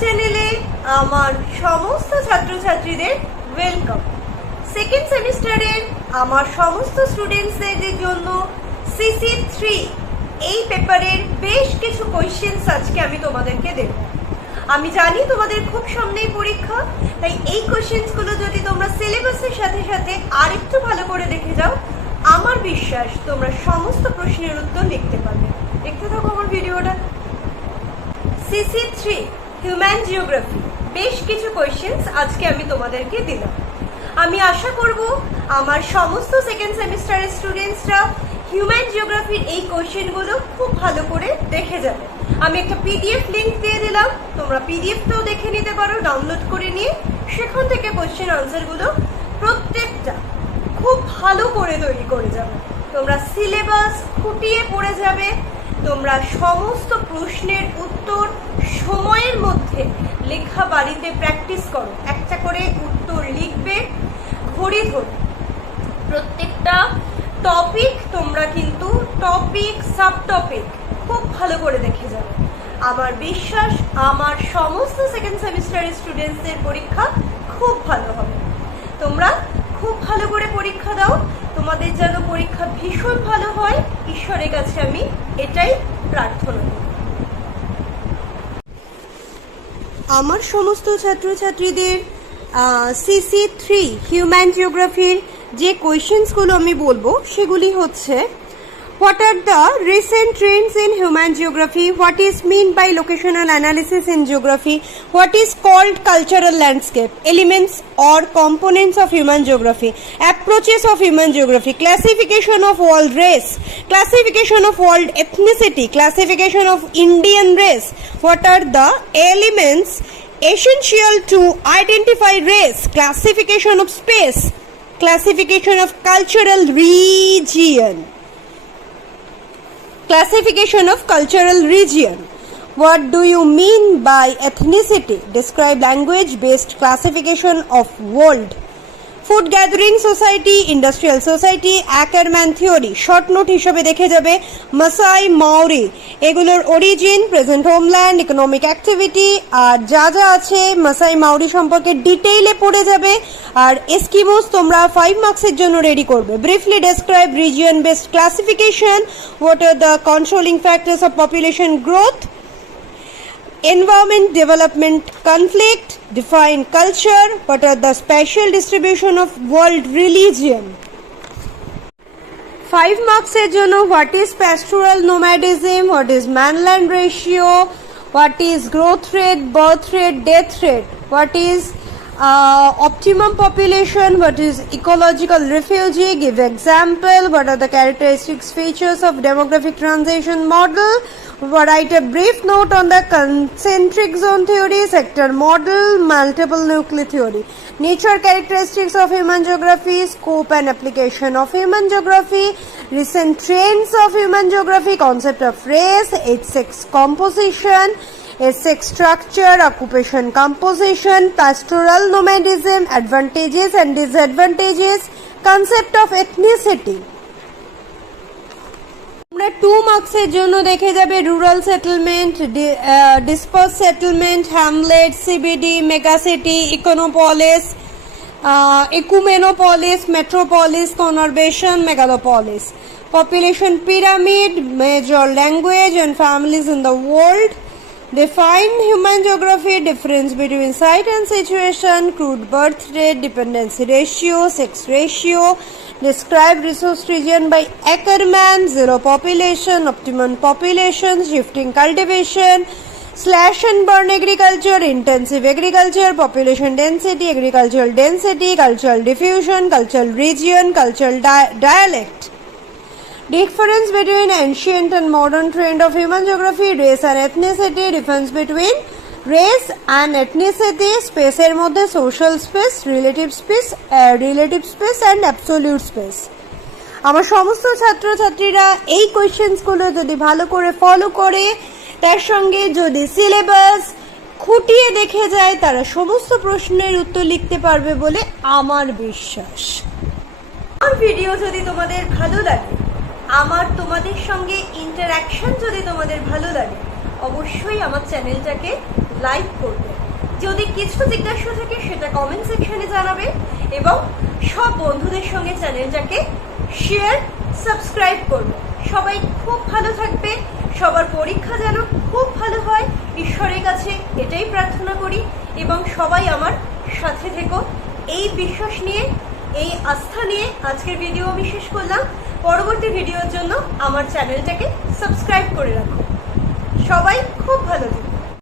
চ্যানেলে আমার সমস্ত ছাত্রছাত্রীদের ওয়েলকাম। সেকেন্ড সেমিস্টারের আমার সমস্ত স্টুডেন্টসদের জন্য CC3 এই পেপারের বেশ কিছু কোয়েশ্চেন্স আজকে আমি তোমাদেরকে দেব। আমি জানি তোমাদের খুব সামনেই পরীক্ষা, তাই এই কোয়েশ্চেন্সগুলো যদি তোমরা সিলেবাসের সাথে সাথে আরেকটু ভালো করে দেখে যাও, আমার বিশ্বাস তোমরা সমস্ত প্রশ্নের উত্তর লিখতে পারবে। দেখতে থাকো আমার ভিডিওটা। CC3 হিউম্যান জিওগ্রাফি বেশ কিছু কোয়েশ্চেন্স আজকে আমি তোমাদেরকে দিলাম। আমি আশা করব আমার সমস্ত সেকেন্ড সেমিস্টারের স্টুডেন্টসরা হিউম্যান জিওগ্রাফির এই কোয়েশ্চেনগুলো খুব ভালো করে দেখে যাবে। আমি একটা PDF লিংক দিয়ে দিলাম, তোমরা PDFটাও দেখে নিতে পারো ডাউনলোড করে নিয়ে। সেখান থেকে কোয়েশ্চেন আনসারগুলো প্রত্যেকটা খুব ভালো করে তৈরি করে যাবে। তোমরা সিলেবাস খুঁটিয়ে পড়ে যাবে, তোমরা সমস্ত প্রশ্নের উত্তর সময়ের মধ্যে লেখা বাড়িতে প্র্যাকটিস করো। একটা করে উত্তর লিখবে ঘড়ি ধরে। প্রত্যেকটা টপিক তোমরা কিন্তু টপিক সাব টপিক খুব ভালো করে দেখে যাবে। আমার বিশ্বাস আমার সমস্ত সেকেন্ড সেমিস্টারের স্টুডেন্টসদের পরীক্ষা খুব ভালো হবে। তোমরা খুব ভালো করে পরীক্ষা দাও, তোমাদের যেন পরীক্ষা ভীষণ ভালো হয়, ঈশ্বরের কাছে আমি এটাই প্রার্থনা করি। আমার সমস্ত ছাত্রছাত্রীদের CC3 হিউম্যান জিওগ্রাফির যে কোয়েশ্চেন্সগুলো আমি বলবো সেগুলি হচ্ছে: What are the recent trends in human geography? What is meant by locational analysis in geography? What is called cultural landscape? Elements or components of human geography? Approaches of human geography? Classification of world race? Classification of world ethnicity? Classification of Indian race? What are the elements essential to identify race? Classification of space? Classification of cultural region? Classification of cultural region. What do you mean by ethnicity? Describe language-based classification of world. Food gathering society, industrial society, Ackerman theory. Short note হিসেবে দেখে যাবে Maasai Maori, এগুলোর origin, present homeland, economic activity, আর যা যা আছে মাসাই Maori সম্পর্কে ডিটেইলে পড়ে যাবে। আর এস্কিমোস তোমরা 5 মার্কসের জন্য রেডি করবে। Briefly describe region based classification. What are the controlling factors of population growth? Environment, development, conflict. Define culture. What are the spatial distribution of world religion? 5 marks এর জন্য what is pastoral nomadism? What is man-land ratio? What is growth rate, birth rate, death rate? What is optimum population? What is ecological refugee? Give example. What are the characteristics, features of demographic transition model? Write a brief note on the concentric zone theory, sector model, multiple nuclei theory. Nature characteristics of human geography, scope and application of human geography, recent trends of human geography, concept of race, age sex composition, sex structure, occupation composition, pastoral nomadism, advantages and disadvantages, concept of ethnicity. 2 মার্কসের জন্য দেখে যাবে rural settlement, disperse settlement, hamlet, CBD, megacity, econopolis, ecumenopolis, metropolis, conurbation, megalopolis, population pyramid, major language and families in the world. Define human geography, difference between site and situation, crude birth rate, dependency ratio, sex ratio. Describe resource region by Ackerman, zero population, optimum population, shifting cultivation, slash and burn agriculture, intensive agriculture, population density, agricultural density, cultural diffusion, cultural region, cultural dialect. Difference between ancient and modern trend of human geography, race and ethnicity, difference between race and ethnicity, space এর মধ্যে social space, relative space and absolute space. আমার সমস্ত ছাত্রছাত্রীরা এই কোয়েশ্চেন্সগুলো যদি ভালো করে follow করে, তার সঙ্গে যদি সিলেবাস খুঁটিয়ে দেখে যায়, তারা সমস্ত প্রশ্নের উত্তর লিখতে পারবে বলে আমার বিশ্বাস। আমার ভিডিও যদি তোমাদের ভালো লাগে, আমার তোমাদের সঙ্গে ইন্টারঅ্যাকশন যদি তোমাদের ভালো লাগে, অবশ্যই আমার চ্যানেলটাকে লাইক করবে। যদি কিছু জিজ্ঞাসা থাকে সেটা কমেন্ট সেকশনে জানাবে এবং সব বন্ধুদের সঙ্গে চ্যানেলটাকে শেয়ার সাবস্ক্রাইব করবে। সবাই খুব ভালো থাকবে, সবার পরীক্ষা যেন খুব ভালো হয় ঈশ্বরের কাছে এটাই প্রার্থনা করি এবং সবাই আমার সাথে থেকো। এই বিশ্বাস নিয়ে, এই আস্থা নিয়ে আজকের ভিডিও আমি শেষ করলাম। পরবর্তী ভিডিওর জন্য আমার চ্যানেলটাকে সাবস্ক্রাইব করে রাখো। সবাই খুব ভালো থেকো।